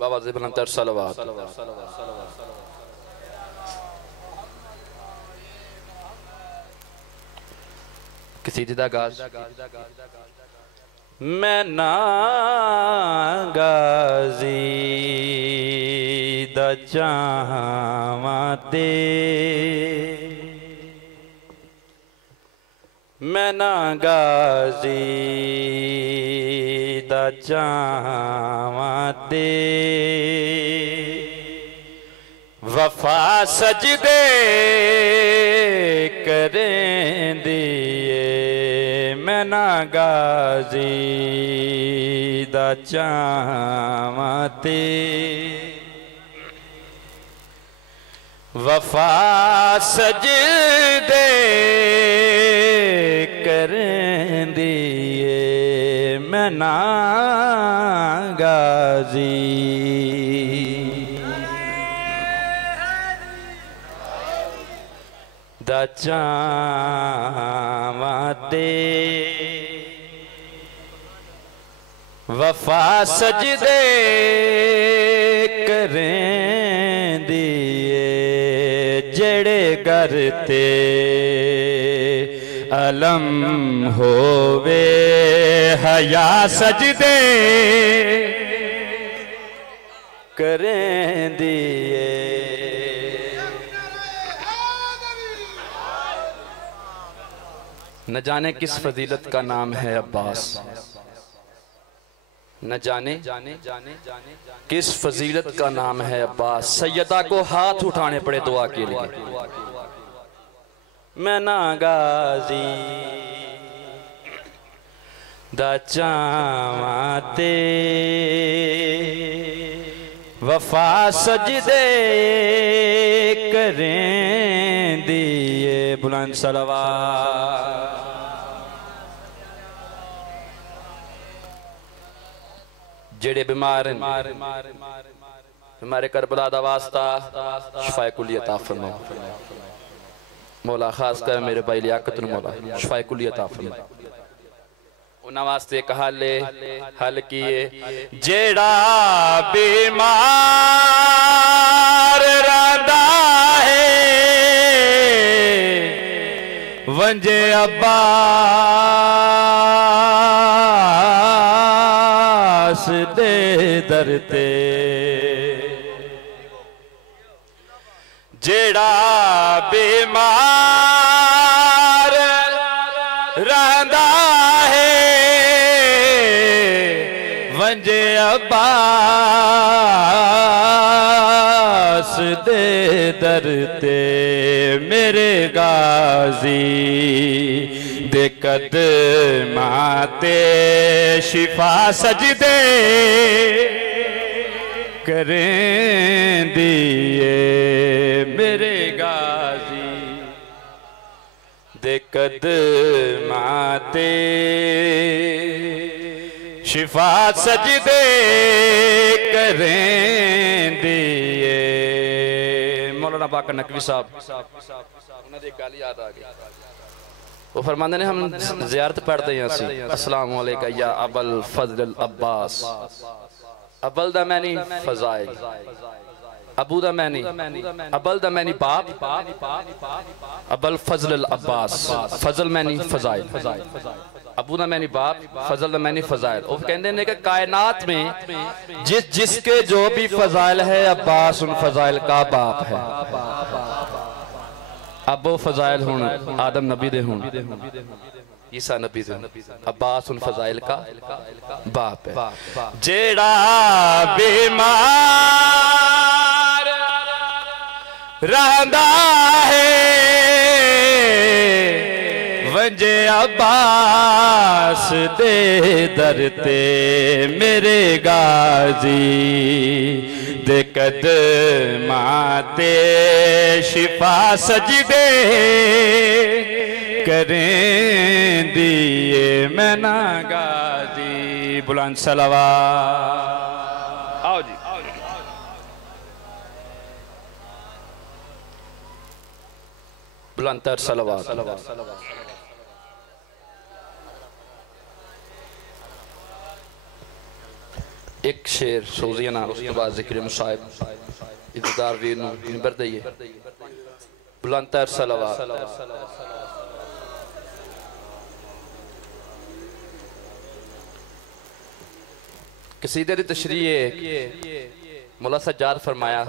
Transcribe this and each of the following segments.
बाबा से बुलंद सलवात। किसी दा गाज मैं ना गाजी दा चाहवां ते मैं ना गाजी दा चाहवां ते वफा सजदे करें दिए मैं ना गाजी दा चाहवां ते वफा सजदे करें दिए मैं ना गाजी दा चाहवां ते वफा सजदे करें दिए जेड़े घर ते अलम होवे हया सजदे करें दिए न जाने किस फजीलत का नाम है अब्बास, न जाने किस फजीलत का नाम है अब्बास। सैयदा को हाथ उठाने पड़े दुआ के लिए। मैं ना गाजी दा चाहवां ते वफा सजदे करें दिए बुलंद सलवात। जेड़े बीमार हमारे करबला दा वास्ता शफाए कुली अता फरमा मौला, खास कर मेरे भाई लियाकत मौला शफाए कुली अता फरमा। उन्हां वास्ते एक हल किए जेड़ा बीमार रहंदा है वंजे अब्बास दे दर ते जेड़ा बीमार रहंदा है वंजे अब्बास दे दर ते मेरे गाजी दे कदमां ते शिफा सजदे करें दिए मेरे गाजी दे कदमां ते शिफा सजदे करें दिए। मौलाना बाकर नकवी साहब उन्होंने एक गल याद आ गई, वो फरमाते ने हम ज़ियारत पढ़ते हैं अस्सलाम वालेकुम या अबल फजल अब्बास। अबल दा मैनी फजाइल, अबू दा मैनी अबल दा मैनी बाप, अबल फजल अब्बास, फजल मैनी फजाइल, अबू दा मैनी बाप, फजल दा मैनी फजाइल। वो कहते हैं कि कायनात में जिसके जो भी फजाइल है अब्बास उन फजाइल का बाप है। अब वो फजाइल हुन आदम नबी दे हुन ईसा नबी दे अब्बास उन फजाइल का बाप है। जेड़ा बीमार रहंदा है वंजे अब्बास दे दर ते मेरे गाजी दे कदमां ते शिफा सजदे करें दिए मैं ना गाजी बुलंद सलवात। आओ जी बुलंद तर सलवात। एक शेर सोजिया नाल उस तो बाद जिक्र मुसाहिब इज़्ज़तदार वीर नूं मिंबर दईए बुलंद तर सलावत। कसीदे दी तशरीह मौला सज्जाद फरमाया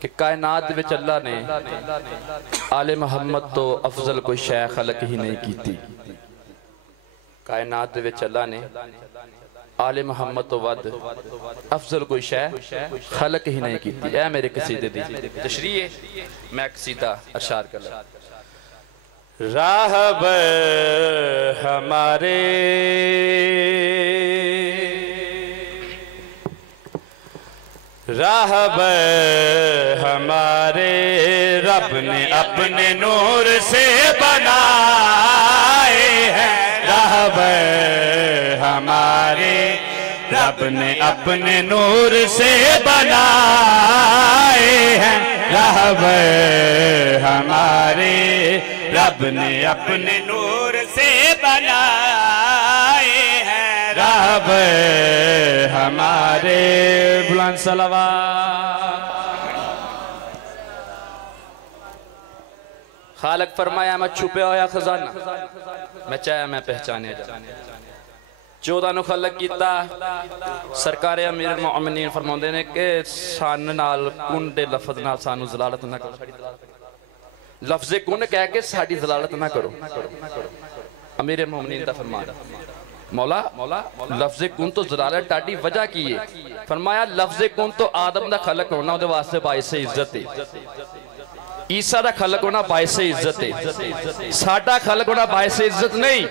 कि कायनात विच अल्लाह ने आले मोहम्मद तो अफजल कोई शै खलक ही नहीं की थी। कायनात विच अल्लाह ने आले मोहम्मद तो वध अफजल कोई शै खलक ही नहीं की थी। ऐ मेरे कसीदे दी तशरीह मैं कसीदा अरशाद कर ला। राहबर हमारे राहबर हमारे रब ने अपने नूर से बनाए हैं। राहबर हमारे रब ने अपने नूर से बनाए हैं। राहबर हमारे रब ने अपने नूर से बनाए हैं। राहबर हमारे बुलंद सलावत। खालक फरमाया मैं छुपे होया खजाना मैं चाहे मैं पहचाने जा। 14 नूं खलक कीता सरकार अमीर मोमिनीन फरमाउंदे ने कि सन नाल कुन दे लफ्ज नाल सानू जलालत ना करो। लफ्ज़े कुन कह के साडी जलालत ना करो। अमीर मोमिनीन दा फरमान मौला लफ्ज़े कुन तो जलालत टाडी वजह की है। फरमाया लफ्ज़े कुन तो आदम दा खलक होना उहदे वास्ते बाइसे इज्जत है। ईसा दा खलक होना बाइसे इज्जत है। साडा खलक होना बाइसे इज्जत नहीं।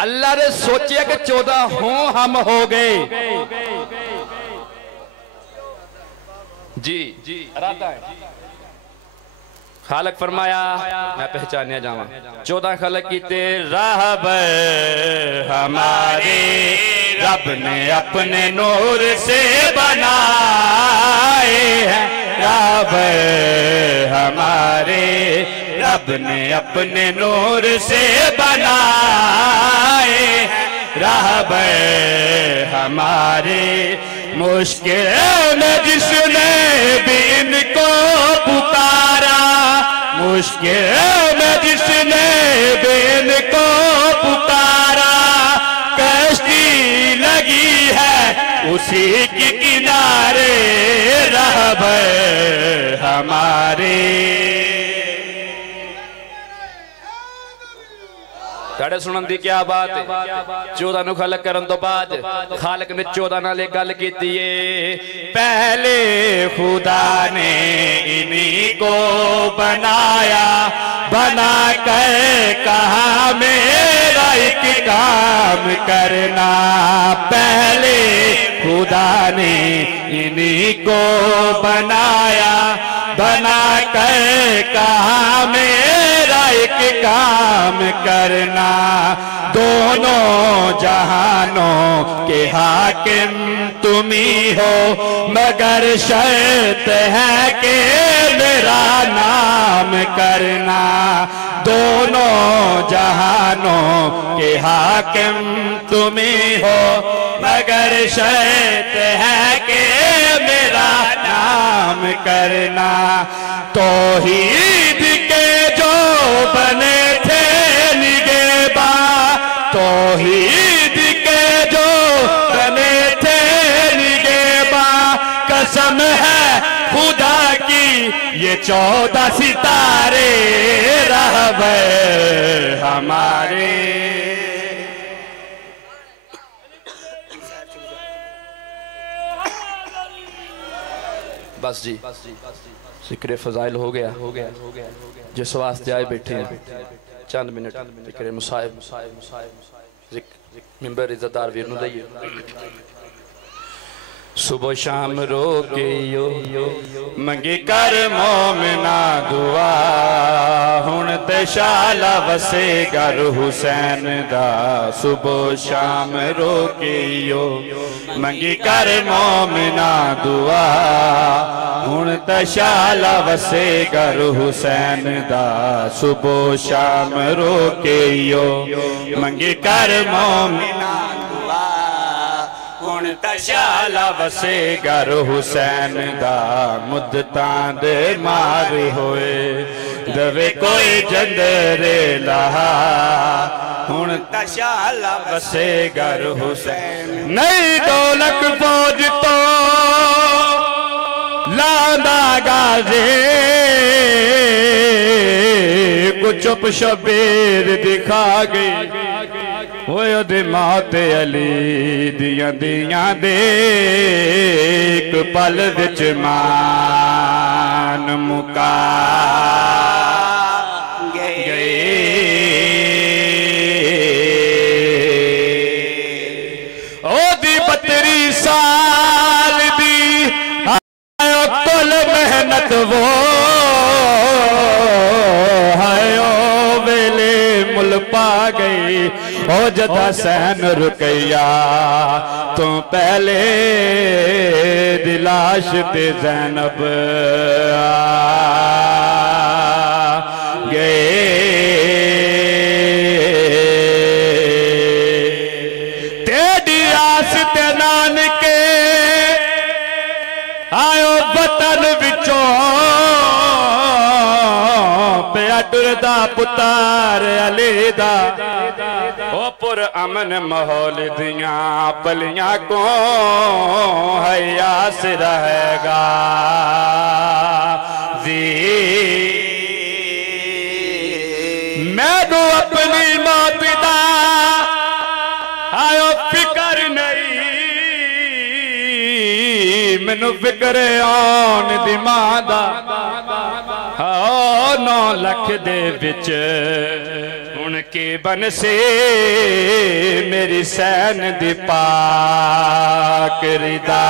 अल्लाह ने सोचा कि 14 हों हम हो गए। जी इरादा है। खालक फरमाया मैं पहचानिया जावा। 14 खलक कीते राहबर हमारे रब ने अपने नूर से बनाए हैं। राहबर हमारे रब ने अपने नूर से बनाए हैं। राहबर हमारे मुश्किल में जिसने भी इनको पुकारा मुश्किल में जिसने भी इनको पुकारा कश्ती लगी है उसी के किनारे। राहबर हमारे साढ़े सुनन दी क्या बात है। 14 नूं खलक करन तो बाद खालक ने 14 नाल गल कीती है। पहले खुदा ने इन्हीं को बनाया बना कर कहा मेरा एक काम करना। पहले खुदा ने इन्हीं को बनाया बना कर कहा मेरा एक काम करना। दोनों जहानों के हाकिम तुम ही हो मगर शर्त है कि मेरा नाम करना। दोनों जहानों के हाकिम तुम ही हो मगर शर्त है कि मेरा नाम करना। तौहीद के जो बने थे निगेबा तौहीद के जो बने थे निगेबा कसम है खुदा की ये 14 सितारे रहबर हमारे। बस जी जिक्र फजाइल हो गया जिस वास्ते आए बैठे हैं चंद मिनट जिक्र मुसाहिब मिंबर इज़्ज़तदार वीर नूं दईए। सुबह शाम रो के यो मंगी कर मोमिना दुआ हुण ते शाला वसे घर हुसैन दा। सुबह शाम रो के यो मंगी कर मोमिना दुआ हुण ते शाला वसे घर हुसैन दा। सुबह शाम रो के यो मंगी कर मोमिना हुण तां शाला वसे घर हुसैन दा मुद्दतां दे मार होए दवे कोई जंदरे लहा हुण तां शाला वसे घर हुसैन नहीं दौलत फौज तो लांदा गाजे को चुप शबीर दिखा गई ओए मौत अली दियां दियां दे एक पल विच मान मुका गए ओदी 32 साल दी आयो कुल मेहनत वो पा गई ओ जदा सैन रुकैया तो पहले दिलाश ते ज़ैनब गए तेरी आस ते नानके आयो वतन विचों टुरदा पुतार अली दा ओ पुर अमन माहौल दियां पलियां को हयास रहेगा जी मैनू अपनी मौत दा आयो फिकर नहीं मैनू फिक्र आन दी मां दा 9 लाख दे विच हुण के बन से मेरी सैन दी पाक रिदा